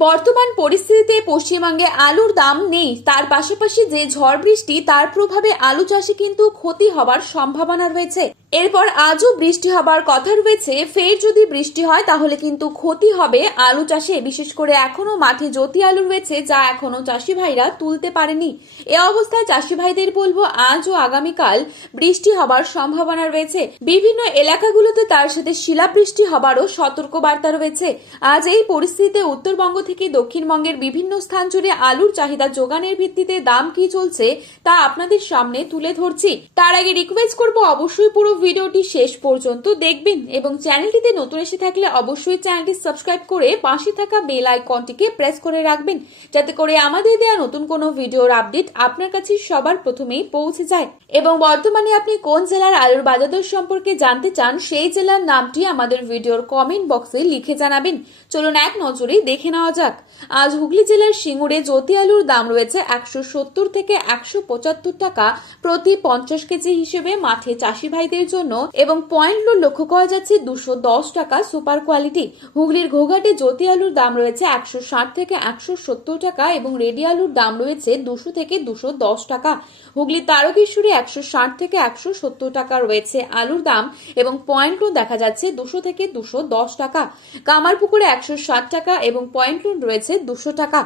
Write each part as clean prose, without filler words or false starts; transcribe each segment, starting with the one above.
বর্তমান পরিস্থিতিতে পশ্চিমবঙ্গে আলুর দাম নেই, তার পাশাপাশি যে ঝড় বৃষ্টি তার প্রভাবে আলু চাষে কিন্তু ক্ষতি হবার সম্ভাবনা রয়েছে। এরপর আজও বৃষ্টি হবার কথা রয়েছে। ফের যদি বৃষ্টি হয় তাহলে কিন্তু ক্ষতি হবে আলু চাষে। বিশেষ করে এখনো মাঠে জ্যোতি আলু রয়েছে, যা এখনো চাষি ভাইরা তুলতে পারেনি। এ অবস্থায় চাষি ভাইদের বলবো, আজ ও আগামীকাল বৃষ্টি হবার সম্ভাবনা রয়েছে। বিভিন্ন এলাকাগুলোতে তার সাথে শিলাবৃষ্টি হবারও সতর্ক বার্তা রয়েছে। আজ এই পরিস্থিতিতে উত্তরবঙ্গ থেকে দক্ষিণবঙ্গের বিভিন্ন স্থান জুড়ে আলুর চাহিদা যোগানের ভিত্তিতে দাম কি চলছে তা আপনাদের সামনে তুলে ধরছি। তার আগে রিকোয়েস্ট করব, অবশ্যই পুরো ভিডিওটি শেষ পর্যন্ত দেখবেন এবং চ্যানেলটিতে নতুন এসে থাকলে অবশ্যই চ্যানেলটি সাবস্ক্রাইব করে পাশে থাকা বেল আইকনটিকে প্রেস করে রাখবেন, যাতে করে আমাদের দেয়া নতুন কোনো ভিডিওর আপডেট আপনার কাছে সবার প্রথমেই পৌঁছে যায়। এবং বর্তমানে আপনি কোন জেলার আলুর বাজার দর সম্পর্কে জানতে চান, সেই জেলার নামটি আমাদের ভিডিওর কমেন্ট বক্সে লিখে জানাবেন। চলুন এক নজরে দেখে নেওয়া যাক। আজ হুগলি জেলার সিঙ্গুরে জ্যোতি আলুর দাম রয়েছে 170 থেকে 175 টাকা প্রতি 50 কেজি হিসেবে মাঠে চাষি ভাইদের জন্য, এবং পয়েন্ট লোড লক্ষ্য করা যাচ্ছে 210 টাকা সুপার কোয়ালিটি। হুগলির ঘোঘাটে জ্যোতি আলুর দাম রয়েছে 160 থেকে 170 টাকা এবং রেডি আলুর দাম রয়েছে 200 থেকে 210 টাকা। হুগলির তারকেশ্বরে 160 থেকে 170 টাকা রয়েছে আলুর দাম এবং পয়েন্ট লোড দেখা যাচ্ছে 200 থেকে 210 টাকা। কামারপুকুরে 160 টাকা এবং পয়েন্ট লোড রয়েছে 200 টাকা।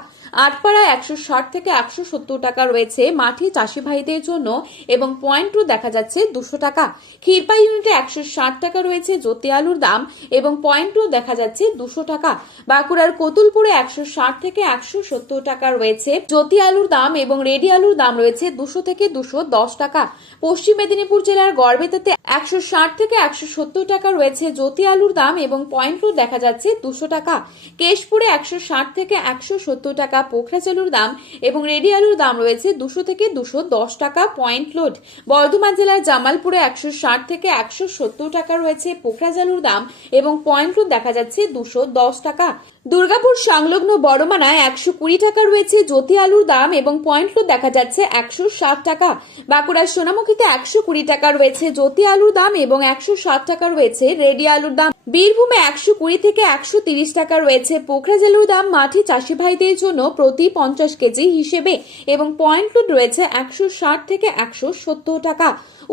আটপাড়ায় 160 থেকে 170 টাকা রয়েছে মাঠে চাষি ভাইদের জন্য এবং পয়েন্ট লোড দেখা যাচ্ছে 200 টাকা। ক্ষীরপাই ইউনিটে 160 টাকা রয়েছে জ্যোতি আলুর দাম এবং পয়েন্ট লোড দেখা যাচ্ছে 200 টাকা। বাঁকুড়ার কতুলপুরে 160 থেকে 170 টাকা রয়েছে জ্যোতি আলুর দাম এবং রেডি আলুর দাম রয়েছে 200 থেকে 210 টাকা। পশ্চিম মেদিনীপুর জেলার গড়বেতাতে 160 থেকে 170 টাকা রয়েছে জ্যোতি আলুর দাম এবং পয়েন্ট লোড দেখা যাচ্ছে 200 টাকা। কেশপুরে 160 থেকে 170 টাকা পোখরাজ আলুর দাম এবং রেডি আলুর দাম রয়েছে 200 থেকে 210 টাকা পয়েন্ট লোড। বর্ধমান জেলার জামালপুরে 160 থেকে 170 টাকা রয়েছে পোখরাজ আলুর দাম এবং পয়েন্ট লোড দেখা যাচ্ছে 210 টাকা। দুর্গাপুর সংলগ্ন বড়মানায় 120 টাকা রয়েছে জ্যোতি আলুর দাম এবং পয়েন্ট লোড দেখা যাচ্ছে 160 টাকা। বাঁকুড়ার সোনামুখীতে 120 টাকা রয়েছে জ্যোতি আলুর দাম এবং 160 টাকা রয়েছে রেডি আলুর দাম। বীরভূমে 120 থেকে 130 টাকা রয়েছে পোখরাজ আলুর দাম মাঠে চাষি ভাইদের জন্য প্রতি 50 কেজি হিসেবে এবং পয়েন্ট লোড রয়েছে 160 থেকে 170 টাকা।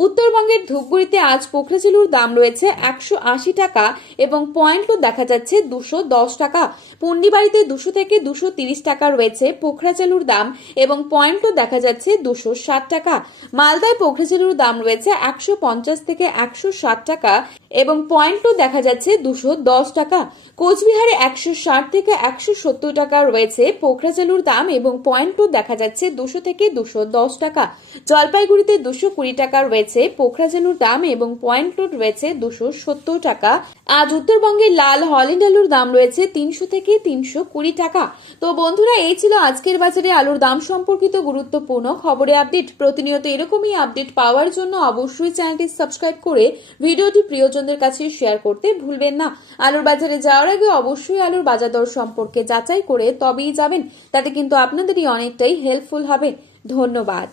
উত্তরবঙ্গের ধূপগুড়িতে আজ পোখরাজ আলুর দাম রয়েছে 180 টাকা এবং পয়েন্ট লোড দেখা যাচ্ছে 210 টাকা। পুন্ডিবাড়িতে 200 থেকে 230 টাকা রয়েছে পোখরাজ আলুর দাম এবং পয়েন্ট লোড দেখা যাচ্ছে 260 টাকা। মালদায় পোখরাজ আলুর দাম রয়েছে 150 থেকে 160 টাকা এবং পয়েন্ট লোড দেখা যাচ্ছে 210 টাকা। কোচবিহারে 160 থেকে 170 টাকা রয়েছে পোখরাজ আলুর দাম এবং পয়েন্ট লোড দেখা যাচ্ছে 200 থেকে 210 টাকা। জলপাইগুড়িতে 220 টাকা রয়েছে পোখরাজ আলুর দাম এবং পয়েন্ট লোড রয়েছে 270 টাকা। আজ উত্তরবঙ্গের লাল হল্যান্ড আলুর দাম রয়েছে 300 থেকে 320 টাকা। তো বন্ধুরা, এই ছিল আজকের বাজারে আলুর দাম সম্পর্কিত গুরুত্বপূর্ণ খবরে আপডেট। প্রতিনিয়ত এরকমই আপডেট পাওয়ার জন্য অবশ্যই চ্যানেলটি সাবস্ক্রাইব করে ভিডিওটি প্রিয়জনদের কাছে শেয়ার করতে ভুলবেন না। আলুর বাজারে যাওয়ার আগে অবশ্যই আলুর বাজার দর সম্পর্কে যাচাই করে তবেই যাবেন, তাতে কিন্তু আপনাদেরই অনেকটাই হেল্পফুল হবে। ধন্যবাদ।